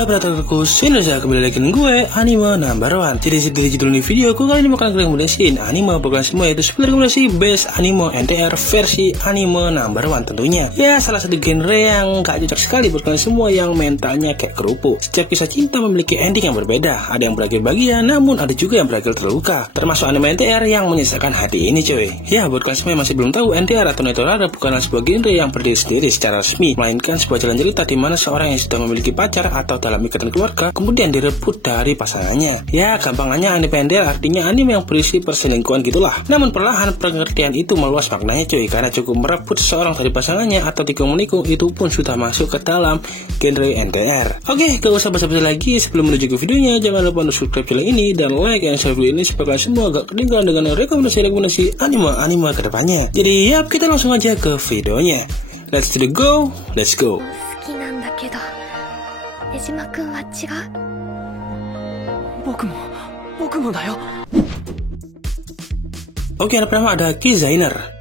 Halo brotherku, Indonesia, kembali lagi dengan gue, Anime Number One. Jadi seperti judul di video, gue kali ini bakal rekomendasiin anime bukan semua, yaitu 10 rekomendasi best anime NTR versi Anime Number One tentunya. Ya, salah satu genre yang gak cocok sekali buat kalian semua yang mentalnya kayak kerupuk. Setiap kisah cinta memiliki ending yang berbeda. Ada yang berakhir bahagia, namun ada juga yang berakhir terluka. Termasuk anime NTR yang menyisakan hati ini cuy. Ya, buat kalian semua yang masih belum tahu, NTR atau Netorara bukanlah sebuah genre yang berdiri sendiri secara resmi, melainkan sebuah jalan cerita di mana seorang yang sudah memiliki pacar atau dalam ikatan keluarga kemudian direbut dari pasangannya. Ya, gampangnya anime NTR artinya anime yang berisi perselingkuhan gitulah. Namun perlahan pengertian itu meluas maknanya cuy, karena cukup merebut seseorang dari pasangannya atau tikung-menikung itu pun sudah masuk ke dalam genre NTR. Oke, gak usah basa-basi lagi, sebelum menuju ke videonya jangan lupa untuk subscribe channel ini dan like dan share video ini supaya kalian semua gak ketinggalan dengan rekomendasi anime kedepannya. Jadi ya, kita langsung aja ke videonya. Let's do the go, let's go. Oke, yang pertama ada Kizainer.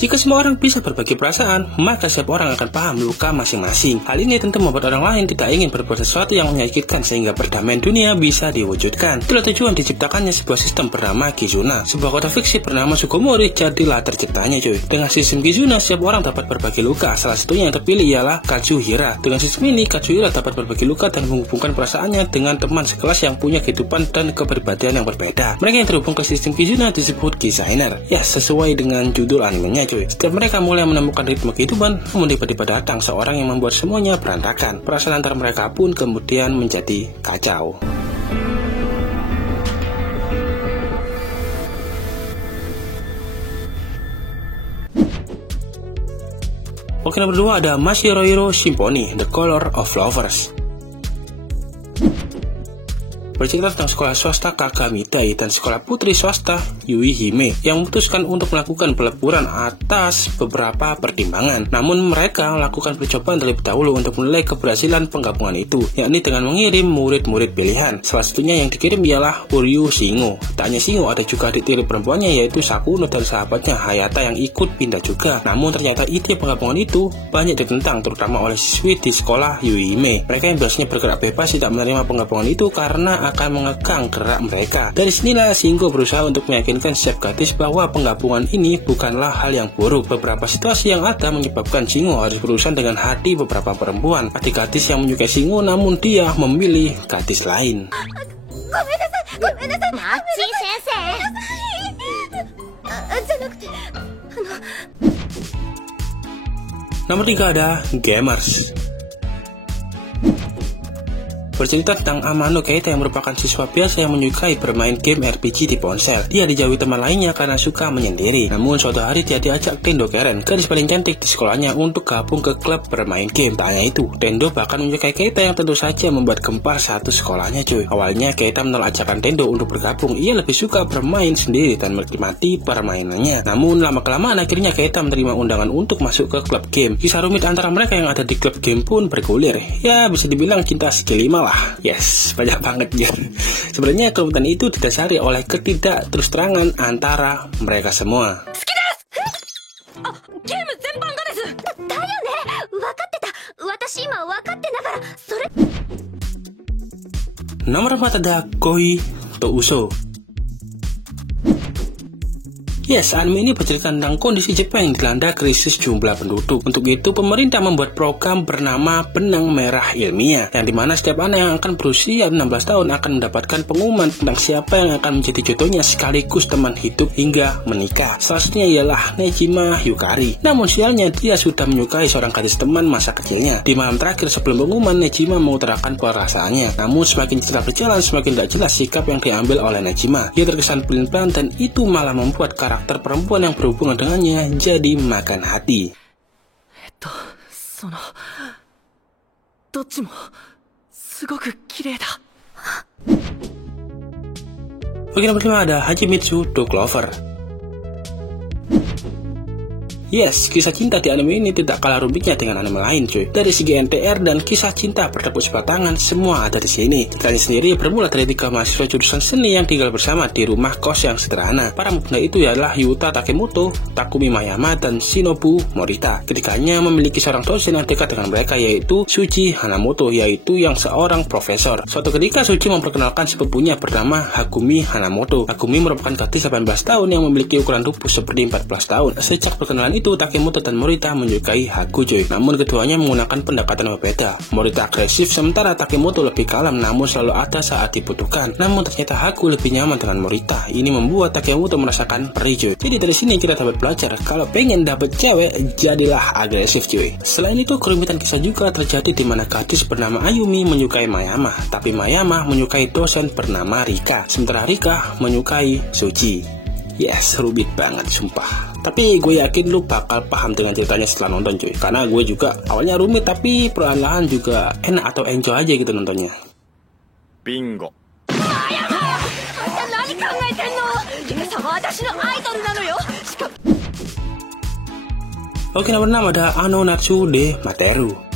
Jika semua orang bisa berbagi perasaan, maka setiap orang akan paham luka masing-masing. Hal ini tentu membuat orang lain tidak ingin berbuat sesuatu yang menyakitkan sehingga perdamaian dunia bisa diwujudkan. Itulah tujuan diciptakannya sebuah sistem bernama Kizuna. Sebuah kota fiksi bernama Sukomori jadilah terciptanya cuy. Dengan sistem Kizuna, setiap orang dapat berbagi luka. Salah satunya yang terpilih ialah Katsuhira. Dengan sistem ini, Katsuhira dapat berbagi luka dan menghubungkan perasaannya dengan teman sekelas yang punya kehidupan dan kepribadian yang berbeda. Mereka yang terhubung ke sistem Kizuna disebut Kizainer. Ya, sesuai dengan judul animenya. Setiap mereka mulai menemukan ritme kehidupan, namun tiba-tiba datang seorang yang membuat semuanya berantakan. Perasaan antar mereka pun kemudian menjadi kacau. Oke, nomor 2 ada Mashirohiro Symphony, The Color of Lovers. Bercerita tentang sekolah swasta Kakamitai dan sekolah putri swasta Yuihime yang memutuskan untuk melakukan peleburan atas beberapa pertimbangan. Namun mereka melakukan percobaan terlebih dahulu untuk menilai keberhasilan penggabungan itu, yakni dengan mengirim murid-murid pilihan. Salah satunya yang dikirim ialah Uryu Shingo. Tak hanya Shingo, ada juga adik tiri perempuannya yaitu Sakuno dan sahabatnya Hayata yang ikut pindah juga. Namun ternyata ide penggabungan itu banyak ditentang, terutama oleh siswi di sekolah Yuihime. Mereka yang biasanya bergerak bebas tidak menerima penggabungan itu karena akan mengekang gerak mereka. Dari sinilah Shingo berusaha untuk meyakinkan setiap gadis bahwa penggabungan ini bukanlah hal yang buruk. Beberapa situasi yang ada menyebabkan Shingo harus berurusan dengan hati beberapa perempuan. Adik gadis yang menyukai Shingo, namun dia memilih gadis lain. Nomor 3 ada Gamers. Bercerita tentang Amano Keita yang merupakan siswa biasa yang menyukai bermain game RPG di ponsel. Dia dijauhi teman lainnya karena suka menyendiri. Namun suatu hari dia diajak Tendo Karen, gadis paling cantik di sekolahnya, untuk gabung ke klub bermain game. Tak hanya itu, Tendo bahkan menyukai Keita yang tentu saja membuat gempar satu sekolahnya cuy. Awalnya Keita menolak ajakan Tendo untuk bergabung. Ia lebih suka bermain sendiri dan menikmati permainannya. Namun lama-kelamaan akhirnya Keita menerima undangan untuk masuk ke klub game. Kisah rumit antara mereka yang ada di klub game pun bergulir. Ya, bisa dibilang cinta segi 5 lah. Yes, banyak banget ya. Sebenarnya kerumitan itu didasari oleh ketidak terus terangan antara mereka semua. Nomor 4 ada Koi to Uso. Yes, anime ini bercerita tentang kondisi Jepang yang dilanda krisis jumlah penduduk. Untuk itu, pemerintah membuat program bernama Benang Merah Ilmiah, yang dimana setiap anak yang akan berusia 16 tahun akan mendapatkan pengumuman tentang siapa yang akan menjadi jodohnya sekaligus teman hidup hingga menikah. Salah satunya ialah Nejima Yukari. Namun sialnya, dia sudah menyukai seorang gadis teman masa kecilnya. Di malam terakhir sebelum pengumuman, Nejima mengutarakan perasaannya. Namun semakin cerita berjalan, semakin tidak jelas sikap yang diambil oleh Nejima. Dia terkesan pelin-pelan dan itu malah membuat karakter perempuan yang berhubungan dengannya jadi makan hati. Oke, nomor 5 ada Hachimitsu to Clover. Yes, kisah cinta di anime ini tidak kalah rumitnya dengan anime lain cuy. Dari segi NTR dan kisah cinta bertepuk sebelah tangan, semua ada di sini. Ceritanya sendiri bermula dari 3 mahasiswa jurusan seni yang tinggal bersama di rumah kos yang sederhana. Para pemuda itu adalah Yuta Takemoto, Takumi Mayama, dan Shinobu Morita. Ketiganya memiliki seorang dosen yang dekat dengan mereka, yaitu Shuji Hanamoto, yaitu yang seorang profesor. Suatu ketika Shuji memperkenalkan sepupunya bernama Hakumi Hanamoto. Hakumi merupakan gadis 18 tahun yang memiliki ukuran tubuh seperti 14 tahun. Sejak perkenalan itu, Takemoto dan Morita menyukai Haku cuy. Namun keduanya menggunakan pendekatan yang berbeda. Morita agresif sementara Takemoto lebih kalem, namun selalu ada saat dibutuhkan. Namun ternyata Haku lebih nyaman dengan Morita. Ini membuat Takemoto merasakan perih cuy. Jadi dari sini kita dapat belajar kalau pengen dapet cewek, jadilah agresif cuy. Selain itu kerumitan kisah juga terjadi di mana gadis bernama Ayumi menyukai Mayama, tapi Mayama menyukai dosen bernama Rika, sementara Rika menyukai Shuji. Yes, rumit banget sumpah. Tapi gue yakin lu bakal paham dengan ceritanya setelah nonton cuy. Karena gue juga awalnya rumit tapi perlahan-lahan juga enak atau enjoy aja gitu nontonnya. Bingo. Oke, nomor 6 ada Ano Natsu de Materu.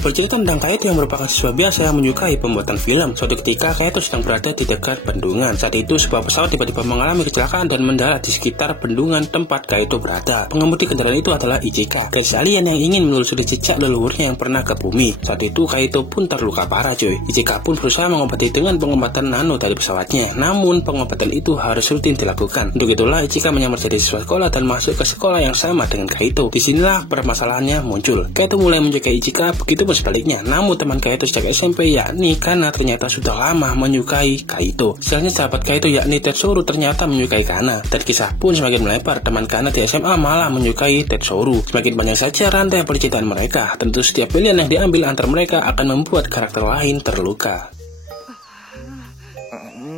Bercerita tentang Kaito yang merupakan siswa biasa yang menyukai pembuatan film. Suatu ketika Kaito sedang berada di dekat bendungan. Saat itu sebuah pesawat tiba-tiba mengalami kecelakaan dan mendarat di sekitar bendungan tempat Kaito berada. Pengemudi kendaraan itu adalah Ichika, gadis alien yang ingin menelusuri jejak leluhurnya yang pernah ke bumi. Saat itu Kaito pun terluka parah cuy. Ichika pun berusaha mengobati dengan pengobatan nano dari pesawatnya. Namun pengobatan itu harus rutin dilakukan. Untuk itulah Ichika menyamar jadi siswa sekolah dan masuk ke sekolah yang sama dengan Kaito. Disinilah permasalahannya muncul. Kaito mulai menyukai Ichika, begitu sebaliknya. Namun teman Kaito sejak SMP yakni Kana ternyata sudah lama menyukai Kaito. Selanjutnya sahabat Kaito yakni Tetsuru ternyata menyukai Kana. Dan kisah pun semakin melebar. Teman Kana di SMA malah menyukai Tetsuru. Semakin banyak saja rantai percintaan mereka. Tentu setiap pilihan yang diambil antar mereka akan membuat karakter lain terluka.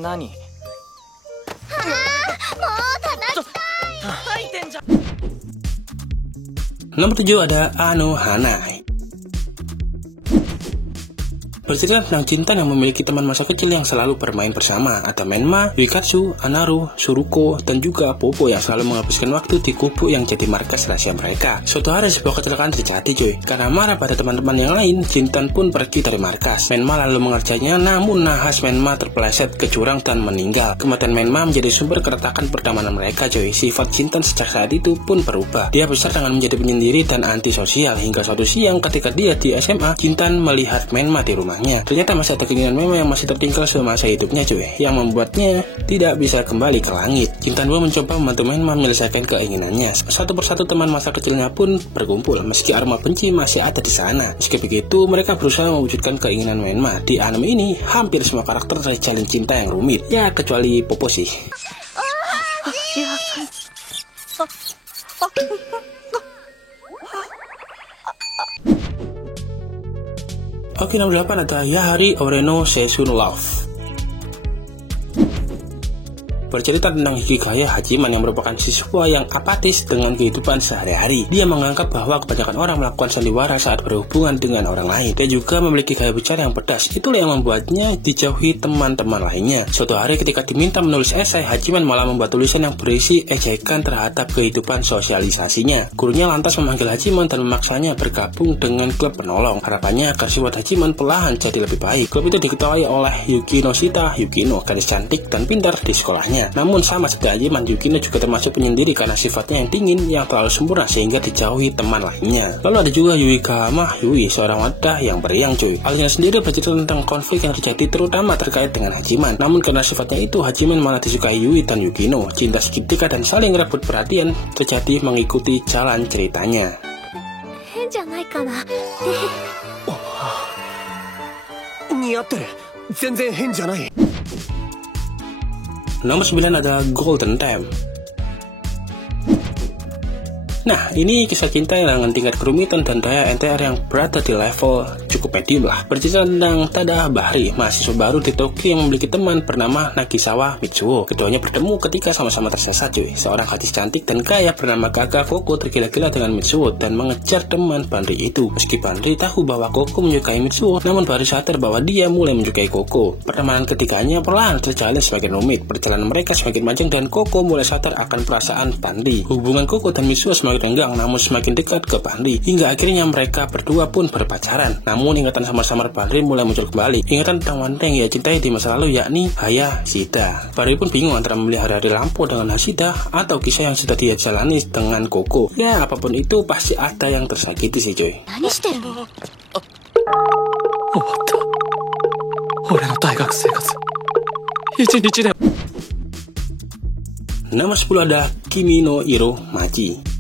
Nani? Nomor 7 ada Ano Hana. Bercerita tentang cinta yang memiliki teman masa kecil yang selalu bermain bersama. Ada Menma, Yuikatsu, Anaru, Suruko, dan juga Popo yang selalu menghabiskan waktu di kubu yang jadi markas rahasia mereka. Suatu hari sebuah kecelakaan terjadi cuy. Karena marah pada teman-teman yang lain, Jintan pun pergi dari markas. Menma lalu mengerjanya, namun nahas Menma terpeleset ke jurang dan meninggal. Kematian Menma menjadi sumber keretakan perdamaian mereka cuy. Sifat Jintan sejak saat itu pun berubah. Dia besar dengan menjadi penyendiri dan antisosial. Hingga suatu siang ketika dia di SMA, Jintan melihat Menma di rumah. Ternyata masih ada keinginan Menma yang masih tertinggal semasa hidupnya cuy, yang membuatnya tidak bisa kembali ke langit. Jintan pun mencoba membantu Menma menyelesaikan keinginannya. Satu persatu teman masa kecilnya pun berkumpul, meski aroma benci masih ada di sana. Meski begitu, mereka berusaha mewujudkan keinginan Menma. Di anime ini, hampir semua karakter terjalin cinta yang rumit, ya kecuali Popo sih. Oke, nomor 8 ada Yahari Oreno Seishun Love. Bercerita tentang Hikigaya Hachiman yang merupakan siswa yang apatis dengan kehidupan sehari-hari. Dia menganggap bahwa kebanyakan orang melakukan sandiwara saat berhubungan dengan orang lain. Dia juga memiliki gaya bicara yang pedas. Itulah yang membuatnya dijauhi teman-teman lainnya. Suatu hari ketika diminta menulis esai, Hachiman malah membuat tulisan yang berisi ejekan terhadap kehidupan sosialisasinya. Gurunya lantas memanggil Hachiman dan memaksanya bergabung dengan klub penolong. Harapannya agar sifat Hachiman perlahan jadi lebih baik. Klub itu diketuai oleh Yukinoshita Yukino, gadis cantik dan pintar di sekolahnya. Namun sama seperti Hachiman, Yukino juga termasuk penyendiri karena sifatnya yang dingin yang terlalu sempurna sehingga dijauhi teman lainnya. Lalu ada juga Yuikama Yui, seorang wanita yang beriang cuy. Alnya sendiri bercerita tentang konflik yang terjadi terutama terkait dengan Hachiman. Namun karena sifatnya itu, Hachiman malah disukai Yui dan Yukino. Cinta segitiga dan saling rebut perhatian terjadi mengikuti jalan ceritanya. Nomor 9 ada Golden Time. Nah, ini kisah cinta dengan tingkat kerumitan dan daya NTR yang berada di level cukup medium lah. Bercerita tentang Tada Bahri, mahasiswa baru di Tokyo yang memiliki teman bernama Nagisawa Mitsuo. Keduanya bertemu ketika sama-sama tersesat cuy. Seorang gadis cantik dan kaya bernama Kakak Koko tergila-gila dengan Mitsuo dan mengejar teman Banri itu. Meski Banri tahu bahwa Koko menyukai Mitsuo, namun baru sadar bahwa dia mulai menyukai Koko. Pertemanan ketiganya perlahan terjalin semakin rumit. Perjalanan mereka semakin panjang dan Koko mulai sadar akan perasaan Banri. Hubungan Koko dan Mitsuo semakin renggang namun semakin dekat ke Banri, hingga akhirnya mereka berdua pun berpacaran. Namun ingatan samar-samar Banri mulai muncul kembali. Ingatan tentang wanita yang ia cintai di masa lalu, yakni Hayashida. Banri pun bingung antara memilih hari-hari lampau dengan Hayashida atau kisah yang sudah dia jalani dengan Koko. Ya, apapun itu pasti ada yang tersakiti sih cuy. Nama 10 ada Kimi no Iro Machi.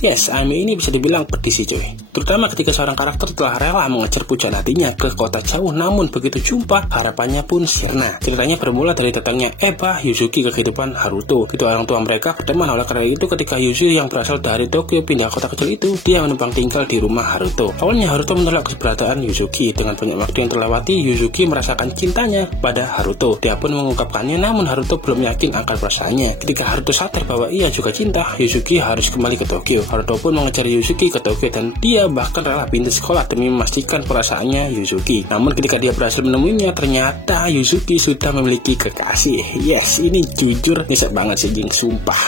Yes, anime ini bisa dibilang pedis sih cuy. Terutama ketika seorang karakter telah rela mengejar pujaan hatinya ke kota jauh, namun begitu jumpa, harapannya pun sirna. Ceritanya bermula dari datangnya Eba Yuzuki ke kehidupan Haruto. Kedua orang tua mereka berteman, oleh karena itu ketika Yuzuki yang berasal dari Tokyo pindah ke kota kecil itu, dia menumpang tinggal di rumah Haruto. Awalnya Haruto menolak keberadaan Yuzuki. Dengan banyak waktu yang terlewati, Yuzuki merasakan cintanya pada Haruto. Dia pun mengungkapkannya, namun Haruto belum yakin akan perasaannya. Ketika Haruto sadar bahwa ia juga cinta, Yuzuki harus kembali ke Tokyo. Haruto pun mengejar Yuzuki ke Tokyo dan dia bahkan rela pindah sekolah demi memastikan perasaannya Yuzuki. Namun ketika dia berhasil menemuinya, ternyata Yuzuki sudah memiliki kekasih. Yes, ini jujur nyesek banget sih jing, sumpah.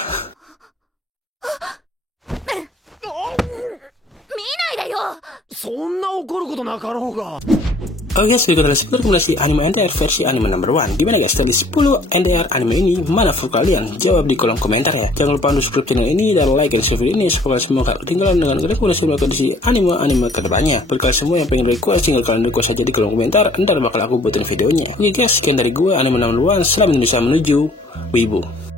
Oke, segitu adalah 10 rekomendasi anime NTR versi anime number 1. Gimana guys, dari 10 NTR anime ini, mana favorit kalian? Jawab di kolom komentar ya. Jangan lupa untuk subscribe channel ini dan like dan share video ini supaya semua kalian ketinggalan dengan rekomendasi anime kedepannya. Bagi kalian semua yang pengen request, tinggal kalian request aja di kolom komentar, ntar bakal aku buatin videonya. Oke guys, sekian dari gue anime number 1. Selamat Indonesia menuju Wibu.